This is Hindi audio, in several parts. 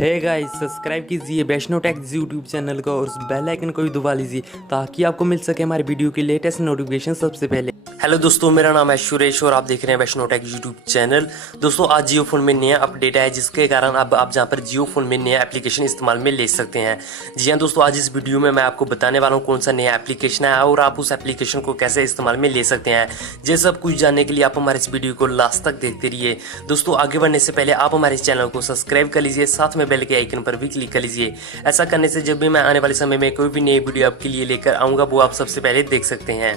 हे गाइस, सब्सक्राइब कीजिए वैष्णो टेक्स यूट्यूब चैनल को और उस बेल आइकन को भी दबा लीजिए ताकि आपको मिल सके हमारे वीडियो की लेटेस्ट नोटिफिकेशन सबसे पहले। हेलो दोस्तों, मेरा नाम है सुरेश और आप देख रहे हैं वैष्णो टेक यूट्यूब चैनल। दोस्तों, आज जियो फोन में नया अपडेट है जिसके कारण अब आप जहां पर जियो फोन में नया एप्लीकेशन इस्तेमाल में ले सकते हैं। जी हां दोस्तों, आज इस वीडियो में मैं आपको बताने वाला हूं कौन सा नया एप्लीकेशन है और आप उस एप्लीकेशन को कैसे इस्तेमाल में ले सकते हैं। ये सब कुछ जानने के लिए आप हमारे इस वीडियो को लास्ट तक देखते रहिए। दोस्तों, आगे बढ़ने से पहले आप हमारे इस चैनल को सब्सक्राइब कर लीजिए, साथ में बेल के आइकन पर भी क्लिक कर लीजिए। ऐसा करने से जब भी मैं आने वाले समय में कोई भी नई वीडियो आपके लिए लेकर आऊंगा वो आप सबसे पहले देख सकते हैं।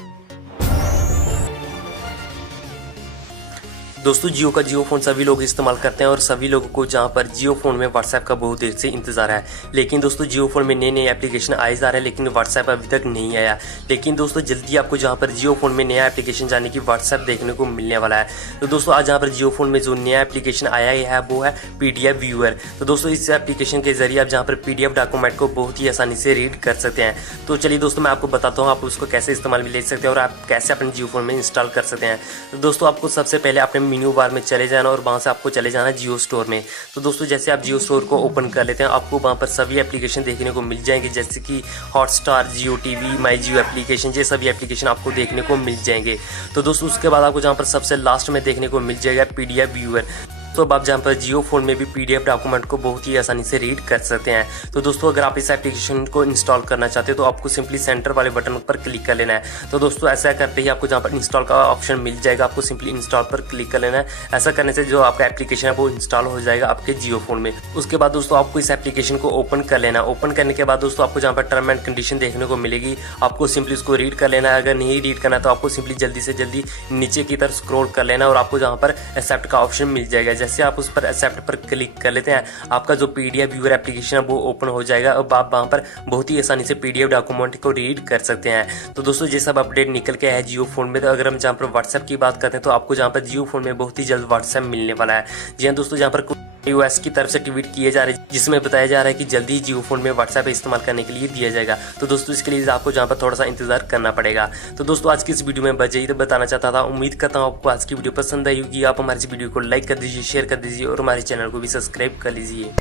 दोस्तों, जियो का जियो फोन सभी लोग इस्तेमाल करते हैं और सभी लोगों को जहां पर जियो फोन में व्हाट्सएप का बहुत देर से इंतजार है। लेकिन दोस्तों, जियो फोन में नए नए एप्लीकेशन आए जा रहे हैं लेकिन व्हाट्सएप अभी तक नहीं आया। लेकिन दोस्तों, जल्दी आपको जहां पर जियो फोन में नया एप्लीकेशन जाने की व्हाट्सएप देखने को मिलने वाला है। तो दोस्तों, आज जहाँ पर जियो फोन में जो नया एप्लीकेशन आया है वो है PDF व्यूअर। तो दोस्तों, इस एप्लीकेशन के जरिए आप जहाँ पर PDF डॉक्यूमेंट को बहुत ही आसानी से रीड कर सकते हैं। तो चलिए दोस्तों, मैं आपको बताता हूँ आप उसको कैसे इस्तेमाल में ले सकते हैं और आप कैसे अपने जियो फोन में इंस्टॉल कर सकते हैं। तो दोस्तों, आपको सबसे पहले अपने मेन्यू बार में चले जाना और वहां से आपको चले जाना जियो स्टोर में। तो दोस्तों, जैसे आप जियो स्टोर को ओपन कर लेते हैं आपको वहां पर सभी एप्लीकेशन देखने को मिल जाएंगे, जैसे कि हॉटस्टार, जियो टीवी, माई जियो एप्लीकेशन, ये सभी एप्लीकेशन आपको देखने को मिल जाएंगे। तो दोस्तों, उसके बाद आपको जहां पर सबसे लास्ट में देखने को मिल जाएगा PDF व्यूअर। तो अब आप जहाँ पर जियो फोन में भी PDF डॉक्यूमेंट को बहुत ही आसानी से रीड कर सकते हैं। तो दोस्तों, अगर आप इस एप्लीकेशन को इंस्टॉल करना चाहते हो तो आपको सिंपली सेंटर वाले बटन पर क्लिक कर लेना है। तो दोस्तों, ऐसा करते ही आपको जहाँ पर इंस्टॉल का ऑप्शन मिल जाएगा, आपको सिंपली इंस्टॉल पर क्लिक कर लेना है। ऐसा करने से जो आपका एप्लीकेशन है वो इंस्टॉल हो जाएगा आपके जियो फोन में। उसके बाद दोस्तों, आपको इस एप्लीकेशन को ओपन कर लेना है। ओपन करने के बाद दोस्तों, आपको जहाँ पर टर्म एंड कंडीशन देखने को मिलेगी, आपको सिंपली उसको रीड कर लेना है। अगर नहीं रीड करना तो आपको सिंपली जल्दी से जल्दी नीचे की तरफ स्क्रॉल कर लेना और आपको जहाँ पर एक्सेप्ट का ऑप्शन मिल जाएगा। जैसे आप उस पर एक्सेप्ट पर क्लिक कर लेते हैं, आपका जो PDF व्यूअर एप्लीकेशन है वो ओपन हो जाएगा। अब आप वहां पर बहुत ही आसानी से PDF डॉक्यूमेंट को रीड कर सकते हैं। तो दोस्तों, ये सब अपडेट निकल के है जियो फोन में। तो अगर हम जहां पर व्हाट्सएप की बात करते हैं तो आपको जहां पर जियो फोन में बहुत ही जल्द व्हाट्सएप मिलने वाला है। जी हाँ दोस्तों, जहां पर US की तरफ से ट्वीट किए जा रहे हैं जिसमें बताया जा रहा है कि जल्दी ही जियो फोन में व्हाट्सएप इस्तेमाल करने के लिए दिया जाएगा। तो दोस्तों, इसके लिए आपको जहां पर थोड़ा सा इंतजार करना पड़ेगा। तो दोस्तों, आज की इस वीडियो में बस यही तो बताना चाहता था। उम्मीद करता हूं आपको आज की वीडियो पसंद आई होगी। आप हमारे इस वीडियो को लाइक कर दीजिए, शेयर कर दीजिए और हमारे चैनल को भी सब्सक्राइब कर लीजिए।